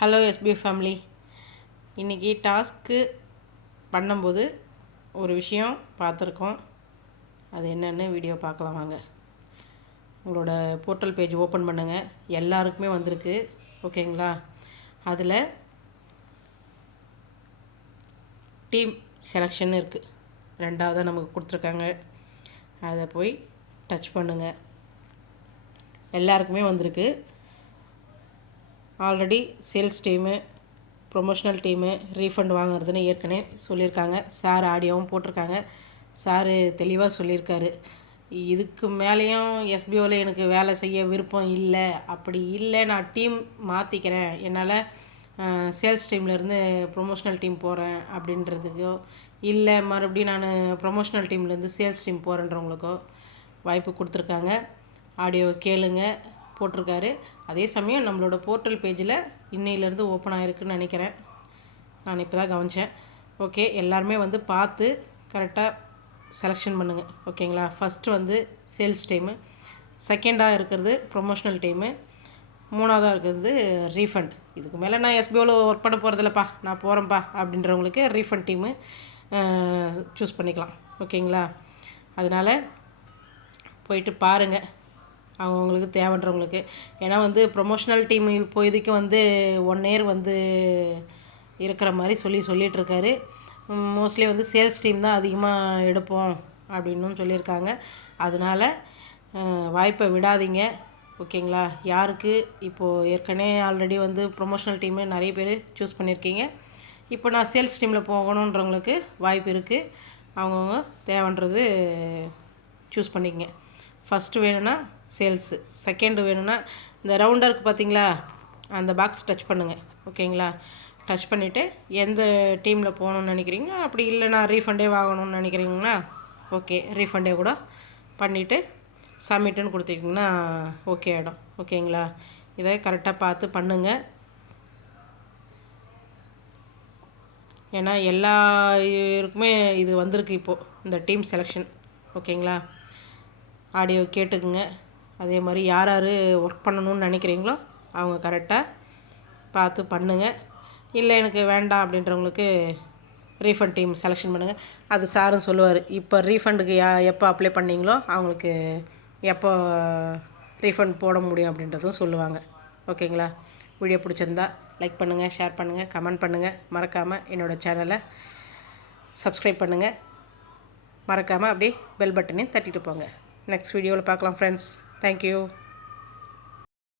Hello SP family. இன்றைக்கி task பண்ணும்போது ஒரு விஷயம் பார்த்துருக்கோம். அது என்னென்னு வீடியோ பார்க்கலாம் வாங்க. உங்களோட போர்ட்டல் பேஜ் ஓப்பன் பண்ணுங்கள். எல்லாருக்குமே வந்திருக்கு, ஓகேங்களா? அதில் டீம் செலெக்ஷன் இருக்குது, ரெண்டாவதாக நமக்கு கொடுத்துருக்காங்க. அதை போய் டச் பண்ணுங்கள். எல்லாருக்குமே வந்திருக்கு. Already sales team, promotional team, refund வாங்குறதுன்னு ஏற்கனவே சொல்லியிருக்காங்க. சார் ஆடியோவும் போட்டிருக்காங்க. சார் தெளிவாக சொல்லியிருக்காரு, இதுக்கு மேலேயும் எஸ்பிஓவில் எனக்கு வேலை செய்ய விருப்பம் இல்லை. அப்படி இல்லை, நான் டீம் மாற்றிக்கிறேன், என்னால் சேல்ஸ் டீம்லேருந்து ப்ரொமோஷ்னல் டீம் போகிறேன் அப்படின்றதுக்கோ, இல்லை மறுபடியும் நான் ப்ரொமோஷ்னல் டீம்லேருந்து சேல்ஸ் டீம் போகிறேன்றவங்களுக்கோ வாய்ப்பு கொடுத்துருக்காங்க. ஆடியோ கேளுங்க, போட்டிருக்காரு. அதே சமயம் நம்மளோட போர்ட்டல் பேஜில் இன்னையிலேருந்து ஓப்பன் ஆகிருக்குன்னு நினைக்கிறேன். நான் இப்போ தான் கவனித்தேன். ஓகே, எல்லாருமே வந்து பார்த்து கரெக்டாக செலெக்ஷன் பண்ணுங்கள், ஓகேங்களா? ஃபஸ்ட்டு வந்து சேல்ஸ் டீமு, செகண்டாக இருக்கிறது ப்ரொமோஷ்னல் டீமு, மூணாவதாக இருக்கிறது ரீஃபண்ட். இதுக்கு மேலே நான் எஸ்பிஓவில் ஒர்க் பண்ண போகிறதில்லப்பா, நான் போகிறேன்ப்பா அப்படின்றவங்களுக்கு ரீஃபண்ட் டீமு சூஸ் பண்ணிக்கலாம், ஓகேங்களா? அதனால் போயிட்டு பாருங்கள், அவங்களுக்கு தேவைன்றவங்களுக்கு. ஏன்னா வந்து ப்ரொமோஷ்னல் டீம் இப்போதைக்கு வந்து 1 இயர் வந்து இருக்கிற மாதிரி சொல்லிகிட்ருக்காரு. மோஸ்ட்லி வந்து சேல்ஸ் டீம் தான் அதிகமாக எடுப்போம் அப்படின்னு சொல்லியிருக்காங்க. அதனால் வாய்ப்பை விடாதீங்க, ஓகேங்களா? யாருக்கு இப்போது ஏற்கனவே ஆல்ரெடி வந்து ப்ரொமோஷ்னல் டீமு நிறைய பேர் சூஸ் பண்ணியிருக்கீங்க. இப்போ நான் சேல்ஸ் டீமில் போகணுன்றவங்களுக்கு வாய்ப்பு இருக்குது. அவங்கவுங்க தேவைன்றது சூஸ் பண்ணிக்கங்க. ஃபஸ்ட்டு வேணும்னா சேல்ஸு, செகண்டு வேணும்னா இந்த ரவுண்டருக்கு பார்த்தீங்களா, அந்த பாக்ஸ் டச் பண்ணுங்கள், ஓகேங்களா? டச் பண்ணிவிட்டு எந்த டீமில் போகணுன்னு நினைக்கிறீங்களோ, அப்படி இல்லை நான் ரீஃபண்டே வாங்கணும்னு நினைக்கிறீங்கன்னா ஓகே, ரீஃபண்டே கூட பண்ணிவிட்டு சப்மிட்டுன்னு கொடுத்துட்டிங்கன்னா ஓகே ஆகிடும், ஓகேங்களா? இதை கரெக்டாக பார்த்து பண்ணுங்கள். ஏன்னா எல்லாருக்குமே இது வந்திருக்கு இப்போது, இந்த டீம் செலெக்ஷன், ஓகேங்களா? ஆடியோ கேட்டுக்குங்க. அதே மாதிரி யார் யார் ஒர்க் பண்ணணும்னு நினைக்கிறீங்களோ அவங்க கரெக்டாக பார்த்து பண்ணுங்கள். இல்லை எனக்கு வேண்டாம் அப்படின்றவங்களுக்கு ரீஃபண்ட் டீம் செலெக்ஷன் பண்ணுங்கள். அது சாரும் சொல்லுவார். இப்போ ரீஃபண்டுக்கு எப்போ அப்ளை பண்ணிங்களோ அவங்களுக்கு எப்போ ரீஃபண்ட் போட முடியும் அப்படின்றதும் சொல்லுவாங்க, ஓகேங்களா? வீடியோ பிடிச்சிருந்தா லைக் பண்ணுங்கள், ஷேர் பண்ணுங்கள், கமெண்ட் பண்ணுங்கள். மறக்காமல் என்னோடய சேனலை சப்ஸ்கிரைப் பண்ணுங்கள். மறக்காமல் அப்படியே பெல் பட்டனையும் தட்டிட்டு போங்க. நெக்ஸ்ட் வீடியோவில் பார்க்கலாம் ஃப்ரெண்ட்ஸ். தேங்க்யூ.